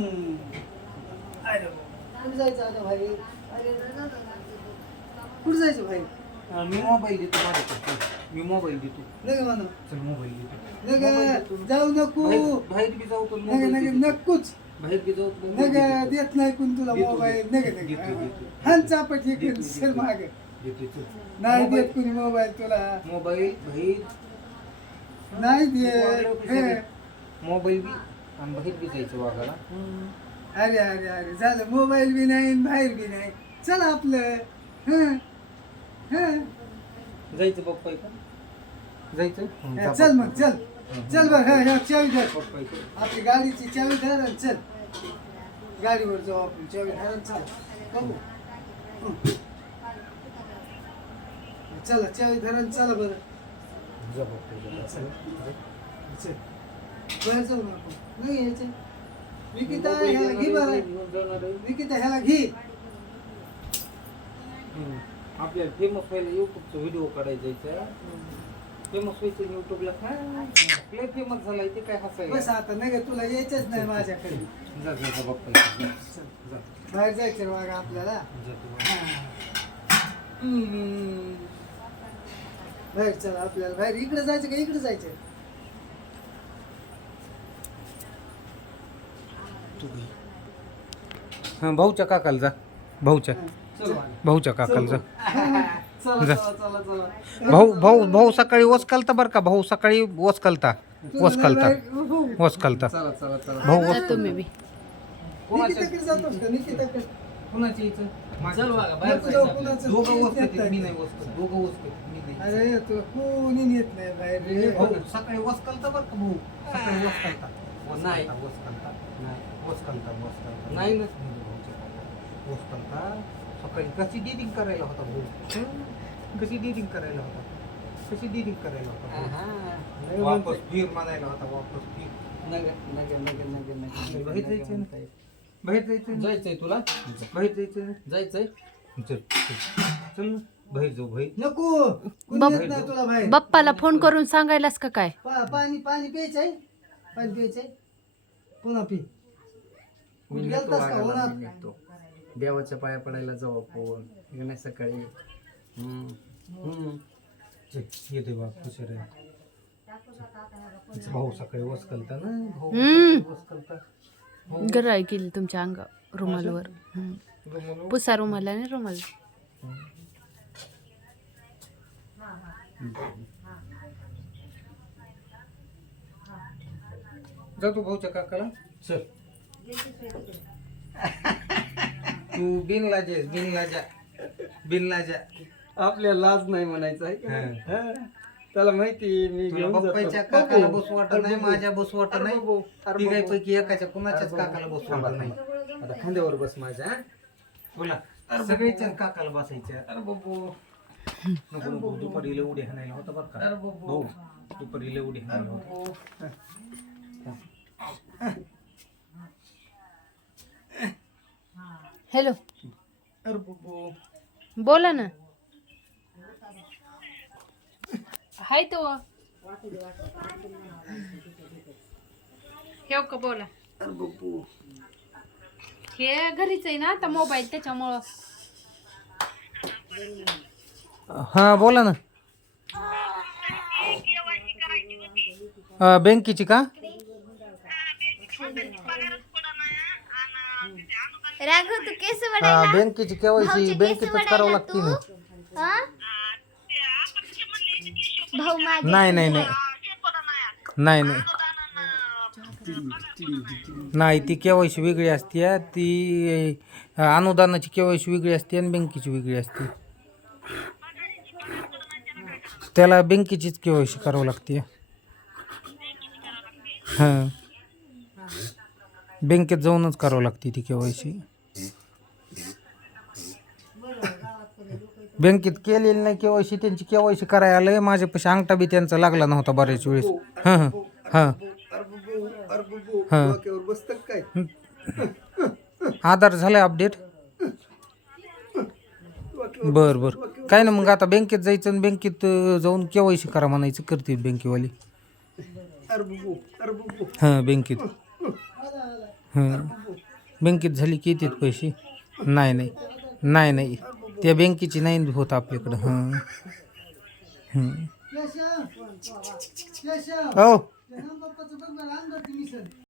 अरे कुठं जायचं आता भाई? अरे कुठं जायचं भाई? मी मोबाईल देतो माझ्याकडे. मी मोबाईल देतो. नका म्हणा चल मोबाईल देतो. नका जाऊ नको बाहेर बी जाऊ तर नका मोबाईल नका देतो. नकोच बाहेर बी जाऊ तर मोबाईल नका देतो. देत नाही कोण तुला देतो, मोबाईल देतो. नका देतो, नका देतो. हान चापट हे देतो, सर देतो. माग देतो, चल. नाही देत मोबाईल- कोणी मोबाईल तुला मोबाईल बाहेर नाही देत हे. मोबाईल बी आणि बाहेर बी जायचं वागायला. अरे अरे अरे झालं मोबाईल बी नाही आणि बाहेर बी नाही चल आपलं हं हं जायचं पप्पा इथं जायचं हा, चल मग चल चल बरं ह्या चावी धर पप्पा इथं आपली गाडीची चावी धर आणि चल गाडीवर जाऊ आपण चावी धर आणि चल बघू चला चावी धर आणि चला बरं जा पप्पा चल चल बाहेर जाऊ नको नाही यायचं विकिता ह्याला घे बरं विकिता ह्याला घे आपल्याला फेमस व्हायला युट्यूबचा व्हिडिओ काढायचा फेमस व्हायचं युट्यूबला काय फेमस झालाय ते काय हसायला बस आता नाही का तुला यायचंच नाही माझ्याकडे जा जा जा पप्पा इथं. चल जा बाहेर जायचं बघा आपल्याला जा तू. बाहेर चला आपल्याला बाहेर इकडे जायचं का इकडे जायचं हा भाऊच्या काकाला जा भाऊच्या भाऊच्या काकाला जा चला जा. चला चला चला भाऊ सकाळी वसकालता बरं का भाऊ सकाळी वसकालता वसकालता वसकालता चला चला चला भाऊ जातो मी बी. निकिताकडे जातोस का निकिताकडे कुणाच्या इथं चल बघा, बाहेर नको जायचं जाऊ, आपल्याला. दोघं वसकत मी नाही वसकत दोघं वसकत मी नाही अरे तू कोणी नेत नाही बाहेर रे. भाऊ सकाळी वसकालता बरं का भाऊ सकाळी वसकालता नाही. वसकालता नाही. वसकालता वसकालता नाही ना. वसकालता सकाळी कशी डिडिंग करायला होता भाऊ कशी डिडिंग करायला होता कशी डिडिंग करायला होता भाऊ? आहा. वापस फिर म्हणायला होता वापस फिर नगर नगर नगर नगर नगर बाहेर जायचंय ना? बाहेर जायचं ना? जायचंय तुला बाहेर जायचं ना? जायचंय चल चल ना. बाहेर जाऊ बाहेर नको कोणी बाप- नेत नाही तुला बाहेर बाप्पाला फोन करून सांगायलास का काय पाणी पाणी प्यायचंय पाणी प्यायचंय पुन्हा पी मी कुठे नेतो गेलतास का वाघाला, उन्हात? मी नेतो. देवाच्या पाया पडायला जाऊ आपण हे नाही सकाळी चल येते बा खुशाल आहे. भाऊ सकाळी वसकलता ना भाऊ हम्म. सकाळी वसकलता गराई केली तुमच्या अंगा रुमालवर रुमाल पुसा रुमाल आणि रुमाल जातो भाऊच्या काकाला चल तू बिनलाजेस बिनलाजा आपल्याला लाज नाही म्हणायचं आहे का? हा. हा. त्याला माहिती मी तुला घेऊन जातो. पप्पाच्या काकाला बघू. बसू वाटत नाही माझ्या बसू वाटत नाही बघू. अरे तिघांपैकी एकाच्या कुणाच्याच अरे काकाला बसू थांबा, वाटत नाही थांबा. आता खांद्यावर बस माझ्या हा? बोला सगळ्याच्याच काकाला बसायच्या अरे बाबू नको नको दुपारी लय उडी हाणायला होता बरं का अरे बाबू. भाऊ दुपारी लय उडी हाणायला होता हॅलो अरे बाबू. बोला ना हाय तो ठेव का बोला अरे बाबू. हे घरीच आहे ना आता मोबाईल त्याच्यामुळं हा बोला ना बँकेची का राघव तू केस हा बँकेची केवायसी बँकेतच करावं लागते ना भाऊ माझे नाही नाही नाही नाही नाही नाही ती केवायसी वेगळी असते ती अनुदानाची केवायसी वेगळी असते आणि बँकेची वेगळी असते त्याला बँकेचीच केवायसी करावं लागते हां बँकेत जाऊनच करावं लागते ती केवायसी बँकेत केलेली नाही केवायसी त्यांची केवायसी करायला आलंय माझ्यापाशी अंगठा बी त्यांचा लागला नव्हता बऱ्याच वेळेस हां हां हां अरे बाबू. अरे बाबू. हा. डोक्यावर बसतं का काय आधार झालाय अपडेट बर बर काय ना मग आता बँकेत जायचं आणि बँकेत जाऊन केवायसी करा म्हणायचं करते बँकेवाली अरे बाबू. अरे बाबू. हां बँकेत हां बँकेत झाली की येतात पैसे. नाही नाही नाही नाही त्या बँकेची नाही होत आपल्याकडं. हां केशव केशव हो त्या रामबाप्पाचं बघ बरं अंगावरती मिसळ